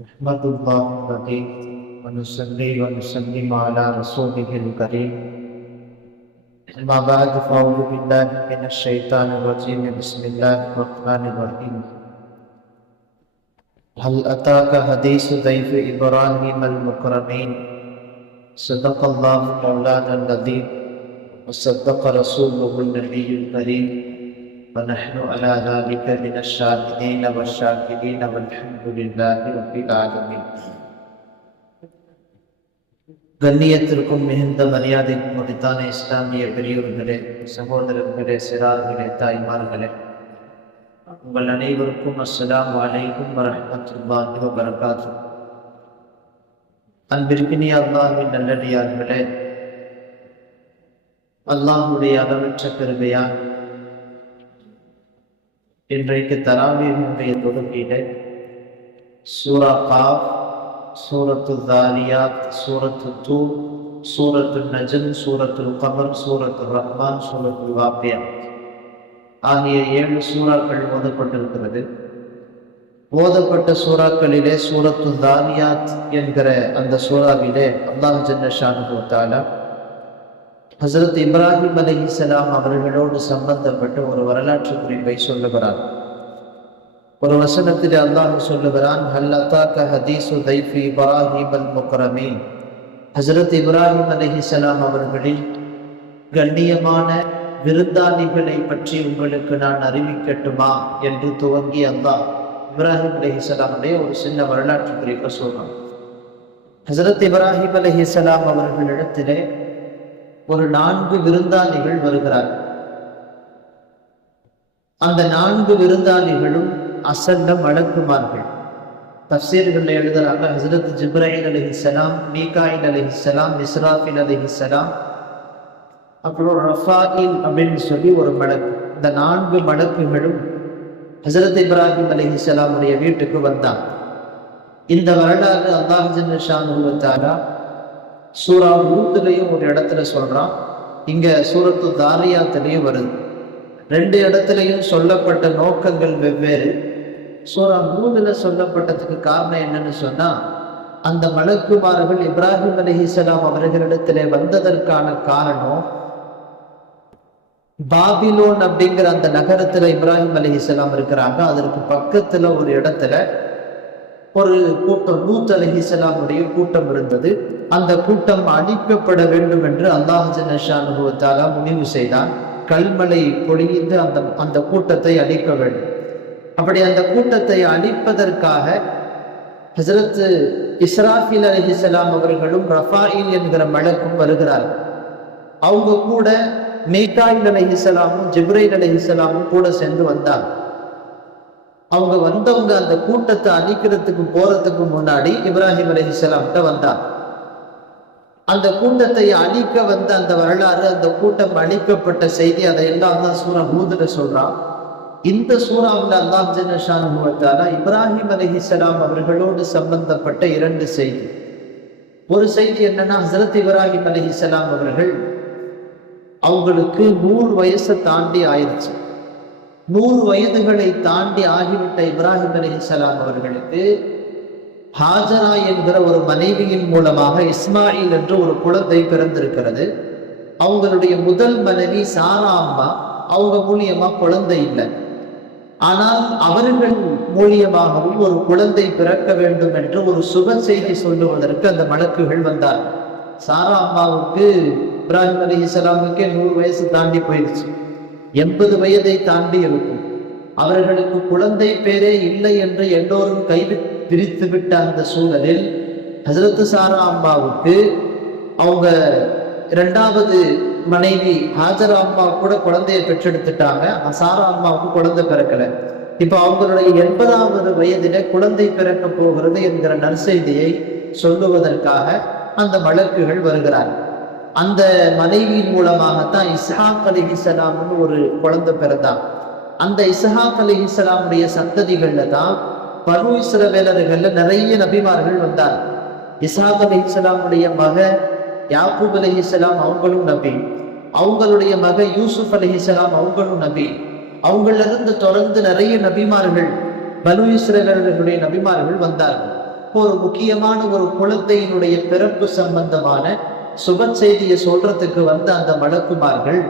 نحمد الله العظيم ونصلي ونسلم على رسوله الكريم. أما بعد فأعوذ بالله من الشيطان الرجيم. بسم الله الرحمن الرحيم. هل أتاك حديث ضيف إبراهيم المكرمين؟ صدق الله مولانا العظيم وصدق رسوله النبي الكريم. ونحن على ذلك من الشاهدين والشاكرين والحمد لله رب العالمين கண்ணியத்திற்கும் மிகுந்த மரியாதைக்கும் முடித்தான இஸ்லாமிய பெரியோர்களே சகோதரர்களே சிறார்களே தாய்மார்களே உங்கள் அனைவருக்கும் அஸ்ஸலாமு அலைக்கும் வரஹ்மத்துல்லாஹி வபரகாத்து அன்பிற்கினிய அல்லாஹ்வின் நல்லடியார்களே அல்லாஹ்வுடைய அளவற்ற பெருமையால் இன்றைக்கு தராவியினுடைய தொகுப்பிலே சூரா காஃப் சூரத்து தாரியாத் சூரத்து தூ சூரத்து நஜன் சூரத்து கமர் சூரத்து ரஹ்மான் சூரத்து வாப்பியா ஆகிய ஏழு சூறாக்கள் ஓதப்பட்டிருக்கிறது. ஓதப்பட்ட சூறாக்களிலே சூரத்து தானியாத் என்கிற அந்த சூறாவிலே அல்லாஹ் ஜன்னஷானு தாலா ஹசரத் இப்ராஹிம் அலைஹிஸ்ஸலாம் அவர்களோடு சம்பந்தப்பட்ட ஒரு வரலாற்று குறிப்பை சொல்லுகிறார். ஒரு வசனத்தில் அல்லாஹ் சொல்லுகிறான் ஹல் அத்தாக்க ஹதீசு தைஃபி இப்ராஹிம் அல் முக்ரமீன் ஹசரத் இப்ராஹிம் அலைஹிஸ்ஸலாம் அவர்களில் கண்ணியமான விருந்தாளிகளை பற்றி உங்களுக்கு நான் அறிவிக்கட்டுமா என்று துவங்கி அல்லாஹ் இப்ராஹிம் அலைஹிஸ்ஸலாமுடைய ஒரு சின்ன வரலாற்று குறிப்பை சொல்றான். ஹசரத் இப்ராஹிம் அலைஹிஸ்ஸலாம் அவர்களிடத்திலே ஒரு நான்கு விருந்தாளிகள் வருகிறார். அந்த நான்கு விருந்தாளிகளும் அசல்ல அடக்குமார்கள் தப்சீர்கள் எழுதுறாங்க ஹசரத் ஜிப்ராஹிம் அலிஹிசலாம் மீகாயில் அலிஹிசலாம் இஸ்ராஃபில் அலிஹிசலாம் அப்புறம் ரஃபாயில் அப்படின்னு சொல்லி ஒரு மடக்கு இந்த நான்கு மடக்குகளும் ஹசரத் இப்ராஹிம் அலிஹிசலாமுடைய வீட்டுக்கு வந்தார் இந்த வரலாறு அல்லாஹ் உருவத்தாரா சூரா ஊத்துலையும் ஒரு இடத்துல சொல்கிறான் இங்கே சூரத்து தாரியாத்துலேயும் வருது. ரெண்டு இடத்துலையும் சொல்லப்பட்ட நோக்கங்கள் வெவ்வேறு. சூரா மூணுல சொல்லப்பட்டதுக்கு காரணம் என்னன்னு சொன்னா அந்த மலக்குமார்கள் இப்ராஹிம் அலிஹிசலாம் அவர்களிடத்திலே வந்ததற்கான காரணம் பாபிலோன் அப்படிங்கிற அந்த நகரத்துல இப்ராஹிம் அலிஹிசலாம் இருக்கிறாங்க. அதற்கு பக்கத்துல ஒரு இடத்துல ஒரு கூட்டம் லூத் அலிஹிசலாமுடைய கூட்டம் இருந்தது. அந்த கூட்டம் அழிக்கப்பட வேண்டும் என்று அல்லாஹ் ஜனஷானுபவத்தாலா முடிவு செய்தான். கல்மலை பொழிந்து அந்த அந்த கூட்டத்தை அழிக்க வேண்டும். அப்படி அந்த கூட்டத்தை அழிப்பதற்காக ஹசரத்து இஸ்ராஃபில் அலிஹிசலாம் அவர்களும் ரஃபாயில் என்கிற மலக்கும் வருகிறார்கள். அவங்க கூட மீகாயில் அலிஹிசலாமும் ஜிப்ரைல் அலிஹிசலாமும் கூட சென்று வந்தாங்க. அவங்க வந்தவங்க அந்த கூட்டத்தை அழிக்கிறதுக்கு போறதுக்கு முன்னாடி இப்ராஹிம் அலிஹிசலாம்கிட்ட வந்தாங்க. அந்த கூட்டத்தை அழிக்க வந்த அந்த வரலாறு அந்த கூட்டம் அழிக்கப்பட்ட செய்தி அதை எல்லாம் தான் சூரா ஹூதுல சொல்றான் இந்த சூறாவில் அல்லாஹ் ஜனஷானுவத்தாலா இப்ராஹிம் அலிஹிசலாம் அவர்களோடு சம்பந்தப்பட்ட இரண்டு செய்தி. ஒரு செய்தி என்னன்னா ஹசரத் இப்ராஹிம் அலிஹிசலாம் அவர்கள் அவங்களுக்கு நூறு வயசை தாண்டி ஆயிடுச்சு நூறு வயதுகளை தாண்டி ஆகிவிட்ட இப்ராஹிம் அலிஹலாம் அவர்களுக்கு ஹாஜரா என்கிற ஒரு மனைவியின் மூலமாக இஸ்மாயில் என்று ஒரு குழந்தை பிறந்திருக்கிறது. அவங்களுடைய முதல் மனைவி சாரா அம்மா அவங்க மூலியமா குழந்தை இல்லை. ஆனால் அவர்கள் மூலியமாகவும் ஒரு குழந்தை பிறக்க வேண்டும் என்று ஒரு சுப செய்தி சொல்லுவதற்கு அந்த மலக்குகள் வந்தார். சாரா அம்மாவுக்கு இப்ராஹிம் அலி இஸ்லாமுக்கே நூறு வயசு தாண்டி போயிடுச்சு. எண்பது வயதை தாண்டி இருக்கும். அவர்களுக்கு குழந்தை பேரே இல்லை என்று எல்லோரும் கைவிட்டு பிரித்து விட்ட அந்த சூழலில் ஹசரத்து சாரா அம்மாவுக்கு அவங்க இரண்டாவது மனைவி ஹாஜரா அம்மா கூட குழந்தைய பெற்றெடுத்துட்டாங்க. சாரா அம்மாவுக்கு குழந்தை பிறக்கல. இப்ப அவங்களுடைய எண்பதாவது வயதில குழந்தை பிறக்க போகிறது என்கிற நற்செய்தியை சொல்லுவதற்காக அந்த வழக்குகள் வருகிறார். அந்த மனைவியின் மூலமாகத்தான் இஸ்ஹாக் அலி இஸ்லாம்னு ஒரு குழந்தை பிறந்தான். அந்த இஸ்ஹாக் அலி இஸ்லாமுடைய சந்ததிகள்ல தான் பனு இஸ்ரவேலர்கள் நிறைய நபிமார்கள் வந்தார் இசாக் அலி இஸ்லாமுடைய மக யாக்கூப் அலி இஸ்லாம் அவங்களும் நபி. அவங்களுடைய மக யூசுப் அலி இஸ்லாம் அவங்களும் நபி. அவங்களிருந்து தொடர்ந்து நிறைய நபிமார்கள் பனு இஸ்ரவேலர்களுடைய நபிமார்கள் வந்தார்கள். ஒரு முக்கியமான ஒரு குழந்தையினுடைய பிறப்பு சம்பந்தமான சுப செய்தியை சொல்றதுக்கு வந்த அந்த மலக்குமார்கள்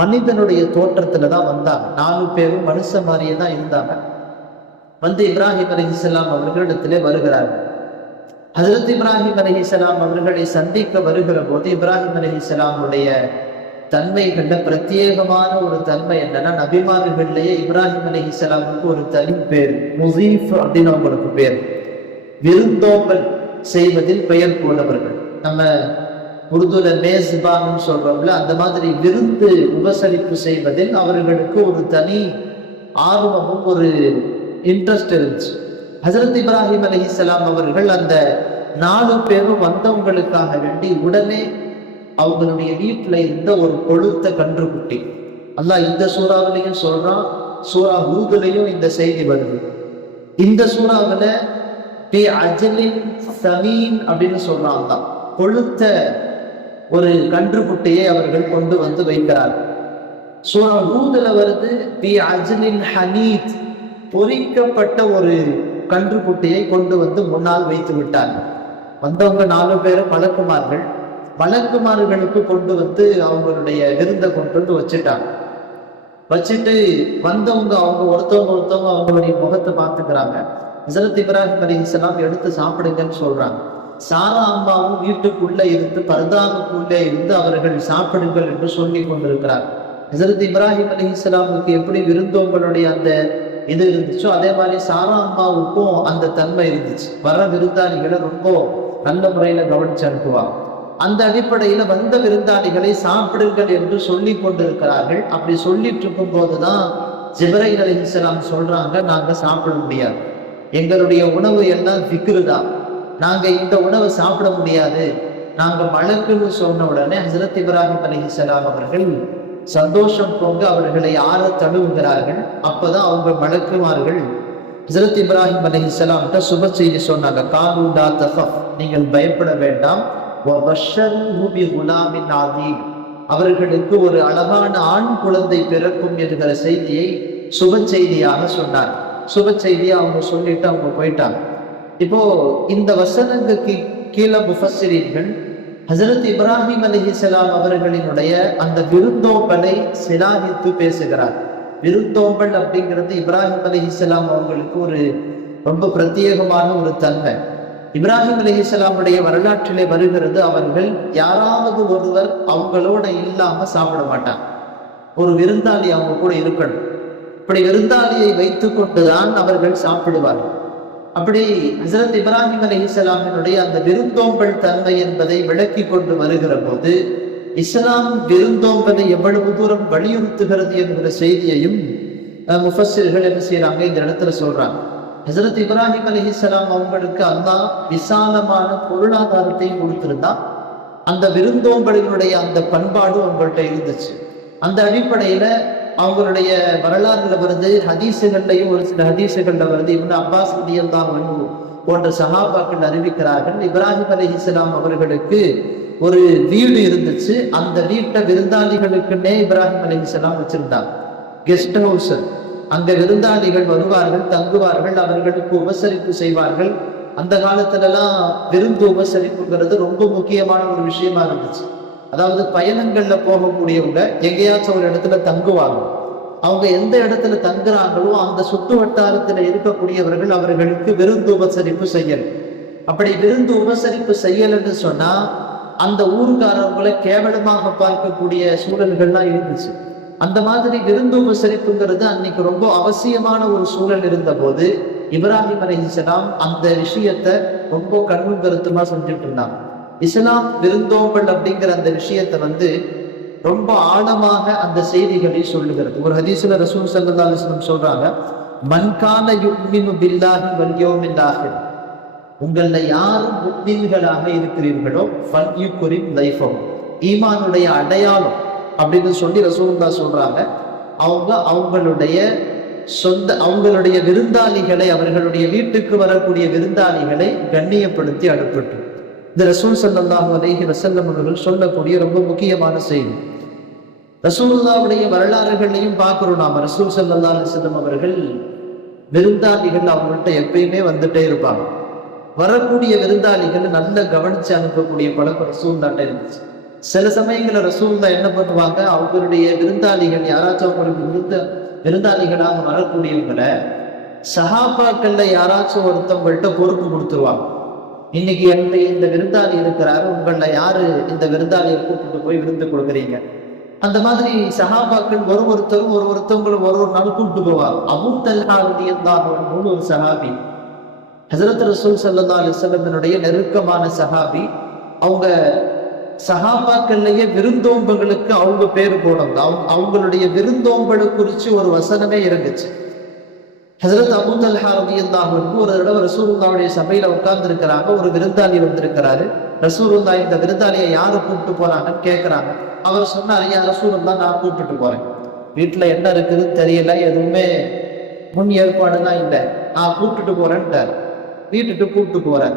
மனிதனுடைய தோற்றத்துல தான் வந்தாங்க. நாலு பேரும் மனுஷ மாதிரியே தான் இருந்தாங்க. வந்து இப்ராஹிம் அலிஹிசலாம் அவர்களிடத்திலே வருகிறார்கள் ஹசரத் இப்ராஹிம் அலிஹிசலாம் அவர்களை சந்திக்க வருகிற போது இப்ராஹிம் தன்மை கண்ட பிரத்யேகமான ஒரு தன்மை என்னன்னா நபிமார்கள்லயே இப்ராஹிம் அலிஹிசலாமுக்கு ஒரு தனி பேர் முசீஃப் அப்படின்னு அவங்களுக்கு பேர். விருந்தோம்பல் செய்வதில் பெயர் போனவர்கள் நம்ம உருதுல மேஸ்பான்னு சொல்றோம்ல அந்த மாதிரி விருந்து உபசரிப்பு செய்வதில் அவர்களுக்கு ஒரு தனி ஆர்வமும் ஒரு இன்ட்ரெஸ்ட் இருந்துச்சு. ஹசரத் இப்ராஹிம் அலிஹிஸ்லாம் அவர்கள் அந்த நாலு பேரும் வந்தவங்களுக்காக வேண்டி உடனே அவங்களுடைய வீட்டில் இருந்த ஒரு கொழுத்த கன்றுக்குட்டி. அல்லாஹ் இந்த சூறாவிலையும் சொல்றான் சூறா ஹூதுலையும் இந்த செய்தி வருது. இந்த சூறாவில் பி அஜலின் சமீன் அப்படின்னு சொல்றான் தான் கொழுத்த ஒரு கன்றுக்குட்டியை அவர்கள் கொண்டு வந்து வைக்கிறார்கள். சூறா ஹூதுல வருது பி அஜலின் ஹனீத் பொறிக்கப்பட்ட ஒரு கன்றுக்குட்டியை கொண்டு வந்து முன்னால் வைத்து விட்டார்கள் வந்தவங்க நாலு பேரும் பழக்குமார்கள் பழக்குமார்களுக்கு கொண்டு வந்து அவங்களுடைய விருந்தை கொண்டு வந்து வச்சுட்டாங்க. வச்சுட்டு வந்தவங்க அவங்க ஒருத்தவங்க ஒருத்தவங்க அவங்களுடைய முகத்தை பார்த்துக்கிறாங்க. ஹசரத் இப்ராஹிம் அலிஹலாம் எடுத்து சாப்பிடுங்கன்னு சொல்றாங்க. சாரா அம்மாவும் வீட்டுக்குள்ள இருந்து பரதாவுக்குள்ளே இருந்து அவர்கள் சாப்பிடுங்கள் என்று சொல்லி கொண்டிருக்கிறார். ஹசரத் இப்ராஹிம் அலிஹலாமுக்கு எப்படி விருந்தோங்களுடைய அந்த இது இருந்துச்சோ. அதே மாதிரி சாரா அம்மாவுக்கும் அந்த தன்மை இருந்துச்சு. வர விருந்தாளிகளை ரொம்ப நல்ல முறையில கவனிச்சு அனுப்புவாங்க. அந்த அடிப்படையில வந்த விருந்தாளிகளை சாப்பிடுங்கள் என்று சொல்லி கொண்டிருக்கிறார்கள். அப்படி சொல்லிட்டு இருக்கும் போதுதான் ஜிப்ரைல் அலிஹலாம் சொல்றாங்க நாங்க சாப்பிட முடியாது. எங்களுடைய உணவு எல்லாம் விக்ரு தான். நாங்க இந்த உணவை சாப்பிட முடியாது. நாங்க மலக்குன்னு சொன்ன உடனே ஹசரத் இப்ராஹிம் அலிஹலாம் அவர்கள் சந்தோஷம் பொங்க அவர்களை ஆற தழுவுகிறார்கள். அப்பதான் அவங்க மலக்குமார்கள். ஹசரத் இப்ராஹிம் அலிஹலாம்கிட்ட சுப செய்தி சொன்னாங்க. காலூடா தஃபப் நீங்கள் பயப்பட வேண்டாம். அவர்களுக்கு ஒரு அழகான ஆண் குழந்தை பிறக்கும் என்கிற செய்தியை சுப செய்தியாக சொன்னார். சுப செய்தியை அவங்க சொல்லிட்டு அவங்க போயிட்டாங்க. இப்போ இந்த வசனங்களுக்கு கீழே முஃபசிரீன்கள் ஹசரத் இப்ராஹிம் அலிஹிசலாம் அவர்களினுடைய அந்த விருந்தோம்பலை சிலாகித்து பேசுகிறார். விருந்தோம்பல் அப்படிங்கிறது இப்ராஹிம் அலிஹிசலாம் அவங்களுக்கு ஒரு ரொம்ப பிரத்யேகமான ஒரு தன்மை. இப்ராஹிம் அலிஹிஸ்லாமுடைய வரலாற்றிலே வருகிறது அவர்கள் யாராவது ஒருவர் அவங்களோட இல்லாம சாப்பிட மாட்டாங்க. ஒரு விருந்தாளி அவங்க கூட இருக்கணும். இப்படி விருந்தாளியை வைத்து கொண்டுதான் அவர்கள் சாப்பிடுவார்கள். அப்படி ஹசரத் இப்ராஹிம் அலிஹிஸ்லாமினுடைய அந்த விருந்தோம்பல் தன்மை என்பதை விளக்கி கொண்டு வருகிற போது இஸ்லாம் விருந்தோம்பலை எவ்வளவு தூரம் வலியுறுத்துகிறது என்கிற செய்தியையும் முஃபஸிர்கள் என்ன செய்யறாங்க இந்த இடத்துல சொல்றாங்க. ஹசரத் இப்ராஹிம் அலிஹிஸ்லாம் அவங்களுக்கு அந்த விசாலமான பொருளாதாரத்தையும் கொடுத்திருந்தா அந்த விருந்தோம்பலினுடைய அந்த பண்பாடு அவங்கள்ட்ட இருந்துச்சு. அந்த அடிப்படையில அவங்களுடைய வரலாறுல வருது ஹதீசுகள்லையும் ஒரு சில ஹதீசுகள்ல வருது. இவன் அப்பாஸ் ரதியல்லாஹு அன்ஹு போன்ற சஹாபாக்கள் அறிவிக்கிறார்கள் இப்ராஹிம் அலிஹிஸ்லாம் அவர்களுக்கு ஒரு வீடு இருந்துச்சு. அந்த வீட்டை விருந்தாளிகளுக்குன்னே இப்ராஹிம் அலிஹிஸ்லாம் வச்சிருந்தாங்க. Guest house. அங்க விருந்தாளிகள் வருவார்கள் தங்குவார்கள் அவர்களுக்கு உபசரிப்பு செய்வார்கள். அந்த காலத்துலலாம் விருந்து உபசரிப்புங்கிறது ரொம்ப முக்கியமான ஒரு விஷயமா இருந்துச்சு. அதாவது பயணங்கள்ல போகக்கூடியவங்க எங்கேயாச்சும் ஒரு இடத்துல தங்குவாங்க. அவங்க எந்த இடத்துல தங்குறாங்களோ அந்த சுற்று வட்டாரத்துல இருக்கக்கூடியவர்கள் அவர்களுக்கு விருந்து உபசரிப்பு செய்யணும் அப்படி விருந்து உபசரிப்பு செய்யலன்னு சொன்னா அந்த ஊருக்காரர்களை கேவலமாக பார்க்கக்கூடிய சூழல்கள்லாம் இருந்துச்சு. அந்த மாதிரி விருந்து உபசரிப்புங்கிறது அன்னைக்கு ரொம்ப அவசியமான ஒரு சூழல் இருந்த போது இப்ராஹிம் அலி அந்த விஷயத்த ரொம்ப கண்ணும் கருத்துமா செஞ்சுட்டு இருந்தாங்க. இஸ்லாம் விருந்தோம்பல் அப்படிங்கிற அந்த விஷயத்தை வந்து ரொம்ப ஆழமாக அந்த செய்திகளை சொல்லுகிறது. ஒரு ஹதீஸ்ல ரசூல் சல்லா அலிஸ்லம் சொல்றாங்க மன்கான யுக்மினு பில்லாஹி வல்யோமில்லாஹி உங்கள யார் முக்மீன்களாக இருக்கிறீர்களோ ஃபன் யூ குறிம் லைஃபம் ஈமானுடைய அடையாளம் அப்படின்னு சொல்லி ரசூல்லா சொல்றாங்க. அவங்க அவங்களுடைய சொந்த அவங்களுடைய விருந்தாளிகளை அவர்களுடைய வீட்டுக்கு வரக்கூடிய விருந்தாளிகளை கண்ணியப்படுத்தி அனுப்பட்டும். இந்த ரசூல் சல்லாஹூ அலேஹி வசல்லம் அவர்கள் சொல்லக்கூடிய ரொம்ப முக்கியமான செய்தி. ரசூல்லாவுடைய வரலாறுகளையும் பார்க்குறோம் நாம. ரசூல் சல்லா அலிசல்லம் அவர்கள் விருந்தாளிகள் அவங்கள்ட்ட எப்பயுமே வந்துட்டே இருப்பாங்க. வரக்கூடிய விருந்தாளிகளை நல்ல கவனிச்சு அனுப்பக்கூடிய பழக்கம் ரசூல்லாட்ட இருந்துச்சு. சில சமயங்களில் ரசூல்லா என்ன பண்ணுவாங்க? அவங்களுடைய விருந்தாளிகள் யாராச்சும் அவங்களுக்கு விருந்த விருந்தாளிகளாக வரக்கூடியவங்களை சஹாபாக்கள்ல யாராச்சும் ஒருத்தவங்கள்ட்ட பொறுப்பு கொடுத்துருவாங்க. இன்னைக்கு என்னுடைய இந்த விருந்தாளி இருக்கிறாரு உங்கள யாரு இந்த விருந்தாளியை கூப்பிட்டு போய் விருந்து கொடுக்குறீங்க? அந்த மாதிரி சஹாபாக்கள் ஒரு ஒருத்தரும் ஒரு ஒருத்தவங்களும் ஒரு ஒரு நாள் கூப்பிட்டு போவார் அபு தல்ஹா ஒரு சஹாபி. ஹசரத் ரசூல் சல்லா அலிஸ்லமினுடைய நெருக்கமான சஹாபி. அவங்க சஹாபாக்கள்லயே விருந்தோம்புகளுக்கு அவங்க பேர் போனவங்க அவங்க அவங்களுடைய விருந்தோம்பலை குறிச்சு ஒரு வசனமே இருந்துச்சு ஹசரத் அபு தல்ஹா ஒரு தடவை ரசூருந்தாவுடைய சபையில உட்கார்ந்து இருக்கிறாங்க ஒரு விருந்தாளி வந்திருக்கிறாரு. ரசூருந்தா இந்த விருந்தாளியை யாரு கூப்பிட்டு போறாங்கன்னு கேட்கிறாங்க அவர் சொன்னார் ஐயா ரசூருந்தா நான் கூப்பிட்டு போறேன். வீட்டுல என்ன இருக்குதுன்னு தெரியல எதுவுமே முன் ஏற்பாடுதான் இல்லை. நான் கூப்பிட்டுட்டு போறேன்ட்டார். வீட்டுக்கு கூப்பிட்டு போறேன்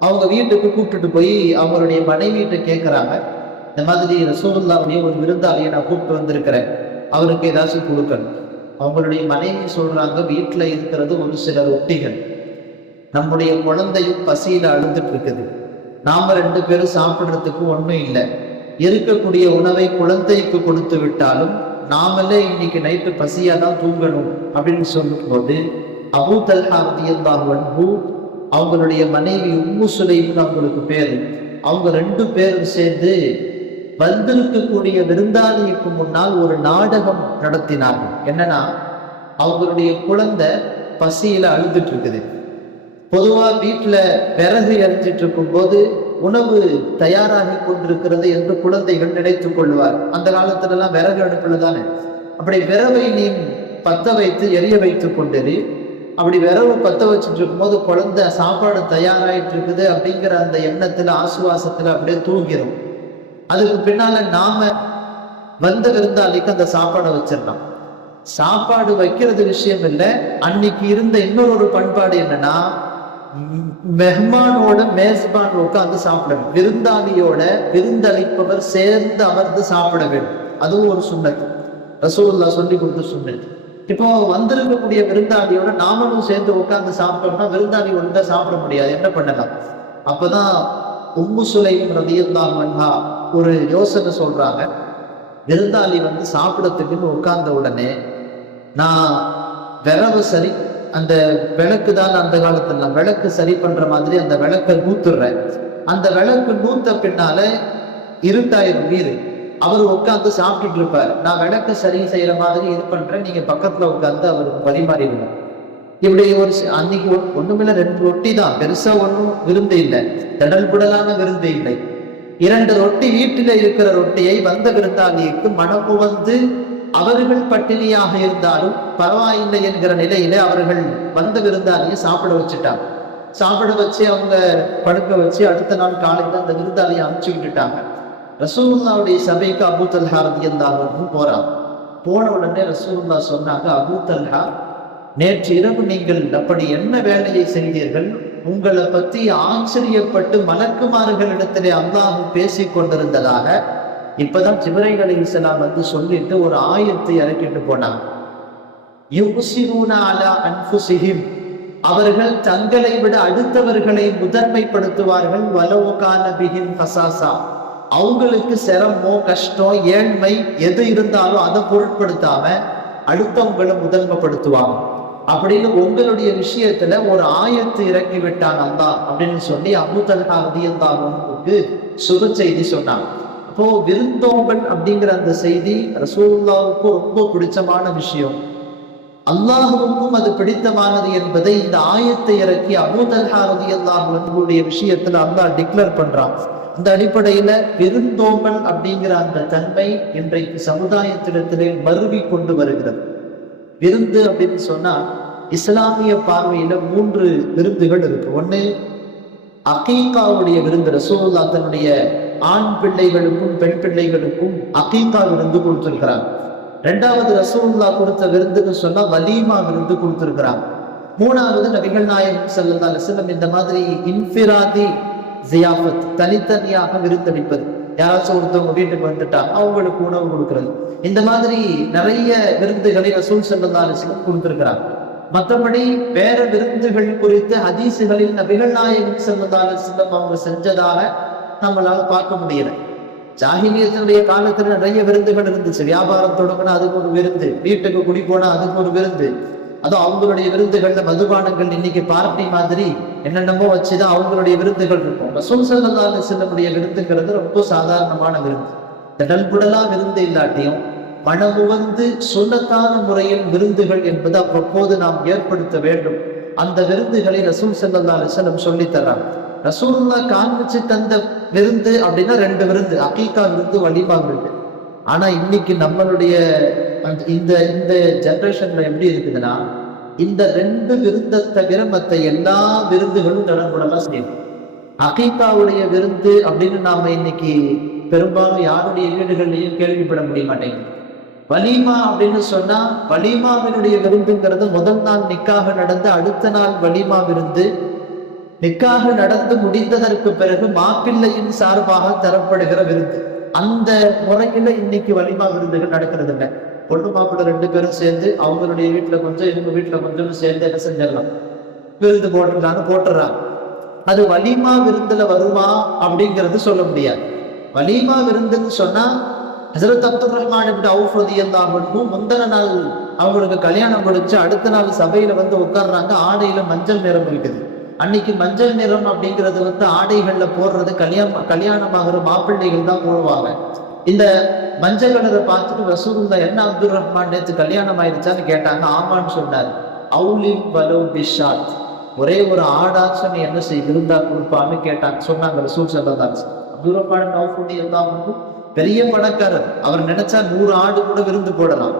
அவங்க வீட்டுக்கு கூப்பிட்டுட்டு போய் அவங்களுடைய மனைவிட்ட கேட்குறாங்க இந்த மாதிரி ரசூலுல்லாவுடைய ஒரு விருந்தாளியை நான் கூப்பிட்டு வந்திருக்கிறேன். அவருக்கு ஏதாச்சும் கொடுக்கணும். அவங்களுடைய மனைவி சொல்றாங்க வீட்டுல இருக்கிறது ஒரு சில ரொட்டிகள். நம்முடைய குழந்தையும் பசியில அழுந்துட்டு இருக்குது நாம ரெண்டு பேரும் சாப்பிடுறதுக்கு ஒண்ணும் இல்லை. இருக்கக்கூடிய உணவை குழந்தைக்கு கொடுத்து விட்டாலும் நாமளே இன்னைக்கு நைட்டு பசியா தான் தூங்கணும் அப்படின்னு சொல்லும்போது அபூதல் தல்ஹா ரதியல்லாஹு அவங்களுடைய மனைவி உம்மு சுலைம்னு அவங்களுக்கு பேரு. அவங்க ரெண்டு பேரும் சேர்ந்து வந்திருக்கக்கூடிய விருந்தாளிக்கு முன்னால் ஒரு நாடகம் நடத்தினார்கள். என்னன்னா அவங்களுடைய குழந்தை பசியில அழுதுட்டு இருக்குது பொதுவா வீட்டுல விறகு எரிஞ்சிட்டு இருக்கும் போது உணவு தயாராகி கொண்டிருக்கிறது என்று குழந்தைகள் நினைத்துக் கொள்வார். அந்த காலத்துல எல்லாம் விறகு அடுப்புல தானே. அப்படி விறவை நீ பத்த வைத்து எரிய வைத்துக் கொண்டிரு அப்படி விரவு பத்த வச்சுட்டு இருக்கும்போது குழந்தை சாப்பாடு தயாராயிட்டு இருக்குது அப்படிங்கிற அந்த எண்ணத்துல ஆசுவாசத்துல அப்படியே தூங்கிடும் அதுக்கு பின்னால நாம வந்த விருந்தாளிக்கு அந்த சாப்பாடை வச்சிடலாம். சாப்பாடு வைக்கிறது விஷயம் இல்லை. அன்னைக்கு இருந்த இன்னொரு பண்பாடு என்னன்னா மெஹ்மானோட மேஸ்பான் உட்காந்து சாப்பிடணும். விருந்தாளியோட விருந்தளிப்பவர் சேர்ந்து அமர்ந்து சாப்பிட வேண்டும். அதுவும் ஒரு சுண்ணத்து. ரசூல்லா சொல்லி கொடுத்த சுண்ணத்து. இப்போ வந்திருக்கக்கூடிய விருந்தாளியோட நாமளும் சேர்ந்து உட்காந்து சாப்பிட்டோம்னா விருந்தாளி ஒழுங்கா சாப்பிட முடியாது. என்ன பண்ணலாம்? அப்பதான் உம்மு சுலைம் ரதியல்லாஹு அன்ஹா ஒரு யோசனை சொல்றாங்க. விருந்தாளி வந்து சாப்பிடத்துக்குன்னு உட்கார்ந்த உடனே நான் விரவு சரி அந்த விளக்கு தான் அந்த காலத்துல நான் விளக்கு சரி பண்ற மாதிரி அந்த விளக்கை நூத்துடுறேன் அந்த விளக்கு நூத்த பின்னால இருட்டாயிரம் வீடு அவர் உட்காந்து சாப்பிட்டுட்டு இருப்பார். நான் விளக்கு சரி செய்யற மாதிரி இது பண்றேன். நீங்க பக்கத்துல உட்காந்து அவருக்கு பரிமாறிடுங்க. இப்படி ஒரு அன்னைக்கு ஒண்ணுமில்ல ரெண்டு ரொட்டி தான். பெருசா ஒன்றும் விருந்து இல்லை. திடல் புடலான விருந்து இல்லை. இரண்டு ரொட்டி வீட்டில இருக்கிற ரொட்டியை வந்த விருந்தாளிக்கு மனம் வந்து அவர்கள் பட்டினியாக இருந்தாலும் பரவாயில்லை என்கிற நிலையில அவர்கள் வந்த விருந்தாளியை சாப்பிட வச்சுட்டாங்க. சாப்பிட வச்சு அவங்க படுக்க வச்சு அடுத்த நாள் காலையில அந்த விருந்தாளியை அனுப்பிச்சு விட்டுட்டாங்க. ரசூல்லாவுடைய சபைக்கு அபூத்தல்ஹா தல்ஹா ரதியல்லாஹு போறாங்க போன உடனே ரசூல்லா சொன்னாங்க அபூத்தல்ஹா நேற்று இரவு நீங்கள் அப்படி என்ன வேலையை செய்தீர்கள்? உங்களை பற்றி ஆச்சரியப்பட்டு மலக்குமார்களிடத்திலே அல்லாஹ் பேசி கொண்டிருந்ததாக இப்பதான் ஜிப்ரைல் அலைஹிஸ்ஸலாம் வந்து சொல்லிட்டு ஒரு ஆயத்தை இறக்கிட்டு போனாங்க. அலா அவர்கள் தங்களை விட அடுத்தவர்களை முதன்மைப்படுத்துவார்கள். வலவுகான பிஹிம் கசாசா அவங்களுக்கு சிரமோ கஷ்டம் ஏழ்மை எது இருந்தாலும் அதை பொருட்படுத்தாம அடுத்தவங்களை முதன்மைப்படுத்துவாங்க. அப்படின்னு உங்களுடைய விஷயத்துல ஒரு ஆயத்து இறக்கி விட்டான் அல்லா அப்படின்னு சொல்லி அபுதல்ஹா அதியந்தாவுக்கு ரதியல்லாஹுக்கு சுப செய்தி சொன்னாங்க. அப்போ விருந்தோம்பன் அப்படிங்கிற அந்த செய்தி ரசூல்லாவுக்கும் ரொம்ப பிடிச்சமான விஷயம். அல்லாஹுவுக்கும் அது பிடித்தமானது என்பதை இந்த ஆயத்தை இறக்கி அபூ தல்ஹா விஷயத்துல அல்லாஹ் டிக்ளேர் பண்றான். அந்த அடிப்படையில விருந்தோம்பல் அப்படிங்கிற அந்த தன்மை இன்றைக்கு சமுதாயத்திடத்திலே மருவி கொண்டு வருகிறது. விருந்து அப்படின்னு சொன்னா இஸ்லாமிய பார்வையில மூன்று விருந்துகள் இருக்கு. ஒண்ணு அகீகாவுடைய விருந்து. ரசூலுல்லா தன்னுடைய ஆண் பிள்ளைகளுக்கும் பெண் பிள்ளைகளுக்கும் அகீகா விருந்து கொடுத்திருக்கிறாங்க ரெண்டாவது ரசூலுல்லா கொடுத்த விருந்துன்னு சொன்னா வலீமா விருந்து கொடுத்திருக்கிறாங்க மூணாவது நபிகள் நாயகம் ஸல்லல்லாஹு அலைஹி இந்த மாதிரி இன்ஃபிராதி ஜியாஃபத் தனித்தனியாக விருந்தளிப்பது. யாராச்சும் ஒருத்தவங்க வீட்டுக்கு வந்துட்டா அவங்களுக்கு உணவு கொடுக்கறது. இந்த மாதிரி நிறைய விருந்துகளை ரசூல் ஸல்லல்லாஹு கொடுத்திருக்கிறாங்க மற்றபடி வேற விருந்துகள் குறித்து ஹதீசுகளில் நபிகள் நாயகம் செல்வதாக செல்லம் அவங்க செஞ்சதாக நம்மளால பார்க்க முடியல. ஜாகிலியத்தினுடைய காலத்துல நிறைய விருந்துகள் இருந்துச்சு. வியாபாரம் தொடங்கினா அதுக்கு ஒரு விருந்து வீட்டுக்கு குடி போனா அதுக்கு ஒரு விருந்து. அதுவும் அவங்களுடைய விருந்துகள்ல மதுபானங்கள் இன்னைக்கு பார்ட்டி மாதிரி என்னென்னமோ வச்சுதான் அவங்களுடைய விருந்துகள் இருக்கும். ரசூல் சல்லல்லாஹு செல்லமுடைய விருந்துங்கிறது ரொம்ப சாதாரணமான விருந்து. திடல்புடலா விருந்து இல்லாட்டியும் மனமுவந்து சுண்ணத்தான முறையில் விருந்துகள் என்பது அவ்வப்போது நாம் ஏற்படுத்த வேண்டும். அந்த விருந்துகளை ரசூல் சல்லா அலிஸ்லம் சொல்லித்தரான் ரசூல்லா காண்பிச்சு தந்த விருந்து அப்படின்னா ரெண்டு விருந்து அகீகா விருந்து வலிமா விருந்து. ஆனா இன்னைக்கு நம்மளுடைய இந்த இந்த ஜென்ரேஷன்ல எப்படி இருக்குதுன்னா இந்த ரெண்டு விருந்தை தவிர மற்ற எல்லா விருந்துகளும் நடன்படலாம் செய்யும். அகைத்தாவுடைய விருந்து அப்படின்னு நாம இன்னைக்கு பெரும்பாலும் யாருடைய வீடுகள்லையும் கேள்விப்பட முடிய மாட்டேங்குது வலிமா அப்படின்னு சொன்னா வலிமாவினுடைய விருந்துங்கிறது முதல் நாள் நிக்காக நடந்து அடுத்த நாள் வலிமா விருந்து. நிக்காக நடந்து முடிந்ததற்கு பிறகு மாப்பிள்ளையின் சார்பாக தரப்படுகிற விருந்து. அந்த முறையில இன்னைக்கு வலிமா விருந்துகள் நடக்கிறது இல்லை பொண்ணு மாப்பிள்ளை ரெண்டு பேரும் சேர்ந்து அவங்களுடைய வீட்டுல கொஞ்சம் இவங்க வீட்டுல கொஞ்சம் சேர்ந்து என்ன செஞ்சிடலாம்? விருந்து போட்டுடலான்னு போட்டுறாங்க அது வலிமா விருந்துல வருமா அப்படிங்கிறது சொல்ல முடியாது. வலிமா விருந்துன்னு சொன்னா ஹசரத் அப்துல் ரஹ்மான் இப்படி அவுஃப் ரதியல்லாஹுக்கும் முந்தின நாள் அவங்களுக்கு கல்யாணம் முடிச்சு அடுத்த நாள் சபையில வந்து உட்கார்றாங்க. ஆடையில மஞ்சள் நிறம் இருக்குது. அன்னைக்கு மஞ்சள் நிறம் அப்படிங்கிறது வந்து ஆடைகள்ல போடுறது கல்யாணம் கல்யாணமாகிற மாப்பிள்ளைகள் தான் போடுவாங்க. இந்த மஞ்சள் கலரை பார்த்துட்டு ரசூலுல்லா என்ன அப்துல் ரஹ்மான் நேற்று கல்யாணம் ஆயிடுச்சான்னு கேட்டாங்க. ஆமான்னு சொன்னார். அவுலி பலோ பிஷாத். ஒரே ஒரு ஆடாச்சும் நீ என்ன செய் விருந்தா கொடுப்பான்னு கேட்டாங்க. சொன்னாங்க ரசூல் சல்லா அப்துல் ரஹ்மான் நவுஃபுடி எல்லாம் பெரிய பணக்காரர். அவர் நினைச்சா நூறு ஆடு கூட விருந்து போடலாம்.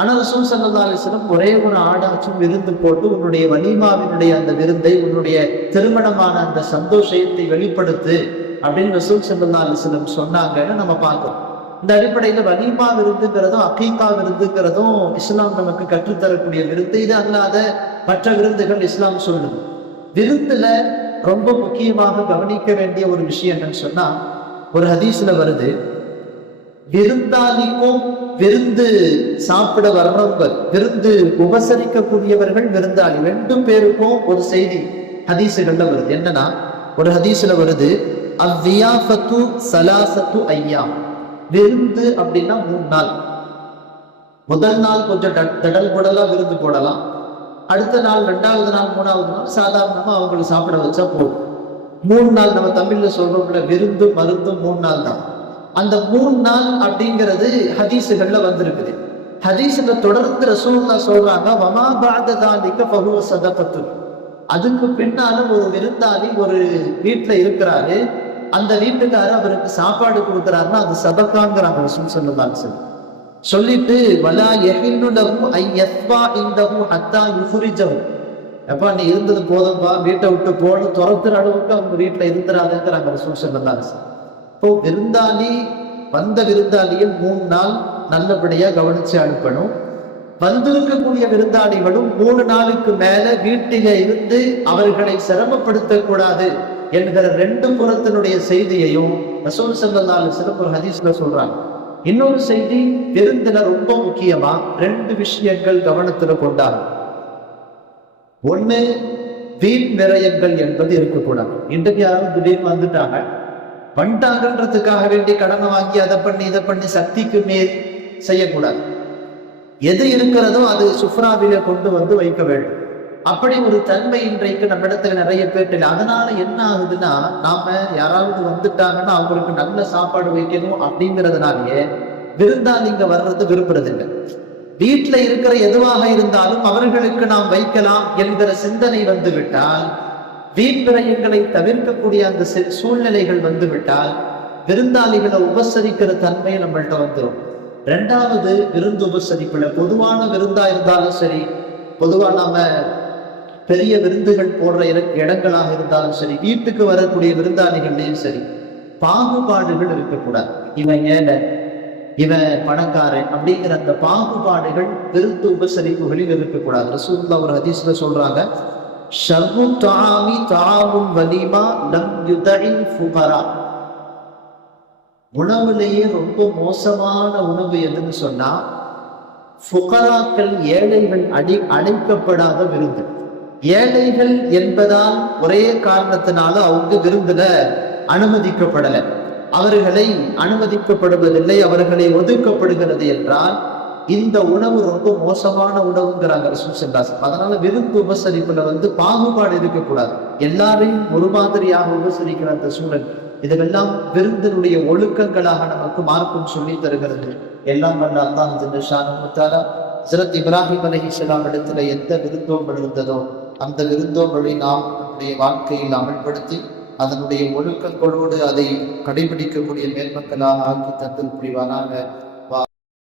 ஆனா ரசூல் சல்லா அலிஸ்லம் ஒரே ஒரு ஆடாச்சும் விருந்து போட்டு உன்னுடைய வலிமாவினுடைய அந்த விருந்தை உன்னுடைய திருமணமான அந்த சந்தோஷத்தை வெளிப்படுத்து அப்படின்னு ரசூல் சல்லா அலிஸ்லம் சொன்னாங்கன்னு நம்ம பார்க்கிறோம். இந்த அடிப்படையில வலிமா விருந்துங்கிறதும் அகீகா விருந்துங்கிறதும் இஸ்லாம் நமக்கு கற்றுத்தரக்கூடிய விருந்து இது அல்லாத மற்ற விருந்துகள் இஸ்லாம் சொல்லுது. விருந்துல ரொம்ப முக்கியமாக கவனிக்க வேண்டிய ஒரு விஷயம் என்னன்னு சொன்னா ஒரு ஹதீஸ்ல வருது. விருந்தாளிக்கும் விருந்து சாப்பிட வர்றவங்க விருந்து உபசரிக்கக்கூடியவர்கள் விருந்தாளி. ரெண்டு பேருக்கும் ஒரு செய்தி ஹதீசுகள்ல வருது. என்னன்னா ஒரு ஹதீஸ்ல வருது அவ்வியாஃபத்து சலாசத்து ஐயா விருந்து அப்படின்னா மூணு நாள். முதல் நாள் கொஞ்சம் தடல் குடலா விருந்து போடலாம். அடுத்த நாள் ரெண்டாவது நாள் மூணாவது நாள் சாதாரணமா அவங்களை சாப்பிட வச்சா போதும். மூணு நாள் நம்ம தமிழ்ல சொல்றோம்ல விருந்து மருந்து மூணு நாள் தான். அந்த மூணு நாள் அப்படிங்கிறது ஹதீஸுகள்ல வந்திருக்குது. ஹதீஸ்ல தொடர்ந்து ரசூல்லா சொல்றாங்க வமா பாததாலிக்க பகுவ சதபத்து அதுக்கு பின்னாலும் ஒரு விருந்தாளி ஒரு வீட்டுல இருக்கிறாரு. அந்த வீட்டுக்காரர் அவருக்கு சாப்பாடு கொடுக்குறாருன்னா அது சதக்காங்கிறாங்க ரசூல் சொல்லுவாங்க சார் சொல்லிட்டு வலா எஹின்னுலகு ஐ யஸ்வா இந்தகு ஹத்தா யுஃபுரிஜகு எப்பா நீ இருந்தது போதும்பா வீட்டை விட்டு போன துரத்துற அளவுக்கு அவங்க வீட்டுல இருந்துடாதுங்கிறாங்க ரசூல் சொல்லுவாங்க சார் இப்போ விருந்தாளி வந்த விருந்தாளியை மூணு நாள் நல்லபடியா கவனிச்சு அனுப்பணும். வந்திருக்கக்கூடிய விருந்தாளிகளும் மூணு நாளுக்கு மேல வீட்டில இருந்து அவர்களை சிரமப்படுத்தக்கூடாது. என்கிற ரெண்டு புறத்தினுடைய செய்தியையும் ரசூல் சல்லா சிறப்பு ஹதீஸ்ல சொல்றாங்க. இன்னொரு செய்தி விருந்துல ரொம்ப முக்கியமா ரெண்டு விஷயங்கள் கவனத்துல கொண்டாங்க. ஒண்ணு வீண் விரயங்கள் என்பது இருக்கக்கூடாது. இன்றைக்கு யாரும் திடீர்னு வந்துட்டாங்க வந்துட்டாங்கன்றதுக்காக வேண்டி கடனை வாங்கி அதை பண்ணி இதை பண்ணி சக்திக்கு மேல் செய்யக்கூடாது. எது இருக்கிறதோ அது சுஃப்ராவில கொண்டு வந்து வைக்க வேண்டும். அப்படி ஒரு தன்மை இன்றைக்கு நம்ம இடத்துல நிறைய பேர்ட்டு அதனால என்ன ஆகுதுன்னா நாம யாராவது வந்துட்டாங்கன்னா அவங்களுக்கு நல்ல சாப்பாடு வைக்கணும் அப்படிங்கிறதுனாலயே விருந்தாளிங்க வர்றது விருப்புறதில்லை வீட்டுல இருக்கிற எதுவாக இருந்தாலும் அவர்களுக்கு நாம் வைக்கலாம் என்கிற சிந்தனை வந்துவிட்டால் வீண்விரயங்களை தவிர்க்கக்கூடிய அந்த சூழ்நிலைகள் வந்துவிட்டால் விருந்தாளிகளை உபசரிக்கிற தன்மை நம்மள்கிட்ட வந்துடும் ரெண்டாவது விருந்து உபசரிப்புல பொதுவான விருந்தா இருந்தாலும் சரி பொதுவா நாம பெரிய விருந்துகள் போடுற இடங்களாக இருந்தாலும் சரி வீட்டுக்கு வரக்கூடிய விருந்தாளிகள்லையும் சரி பாகுபாடுகள் இருக்கக்கூடாது. இவன் ஏழை இவன் பணக்காரன் அப்படிங்கிற அந்த பாகுபாடுகள் விருந்து உபசரிப்புகளில் இருக்கக்கூடாது. ரசூல்லா ஒரு ஹதீஸ்ல சொல்றாங்க ஷர்ரு தாமி தாமுன் வலிமா லம் யுதஇல் ஃபுகரா. உணவுலேயே ரொம்ப மோசமான உணவு எதுன்னு சொன்னா ஃபுகராக்கள் ஏழைகள் அடி அழைக்கப்படாத விருந்து. ஏழைகள் என்பதால் ஒரே காரணத்தினால அவங்க விருந்துல அனுமதிக்கப்படலை. அவர்களை அனுமதிக்கப்படுவதில்லை அவர்களை ஒதுக்கப்படுகிறது என்றால் இந்த உணவு ரொம்ப மோசமான உணவுங்கிறாங்க ரசூல் செல்லாசம் அதனால விருந்து உபசரிப்புல வந்து பாகுபாடு இருக்கக்கூடாது. எல்லாரையும் ஒரு மாதிரியாக உபசரிக்கிற அந்த சூழல். இதுவெல்லாம் விருந்தினுடைய ஒழுக்கங்களாக நமக்கு மார்க்கம் சொல்லி தருகிறது. எல்லாம் வல்ல அல்லாஹ் முத்தாரா சிரத் இப்ராஹிம் அலைஹிஸ்ஸலாம் இடத்துல எந்த விருந்தோம்பல் இருந்ததோ அந்த விருந்தோம்பலை நாம் நம்முடைய வாழ்க்கையில் அமல்படுத்தி அதனுடைய ஒழுக்கங்களோடு அதை கடைபிடிக்கக்கூடிய மேல்மக்களாக ஆக்கி தந்தல் புரிவானாக.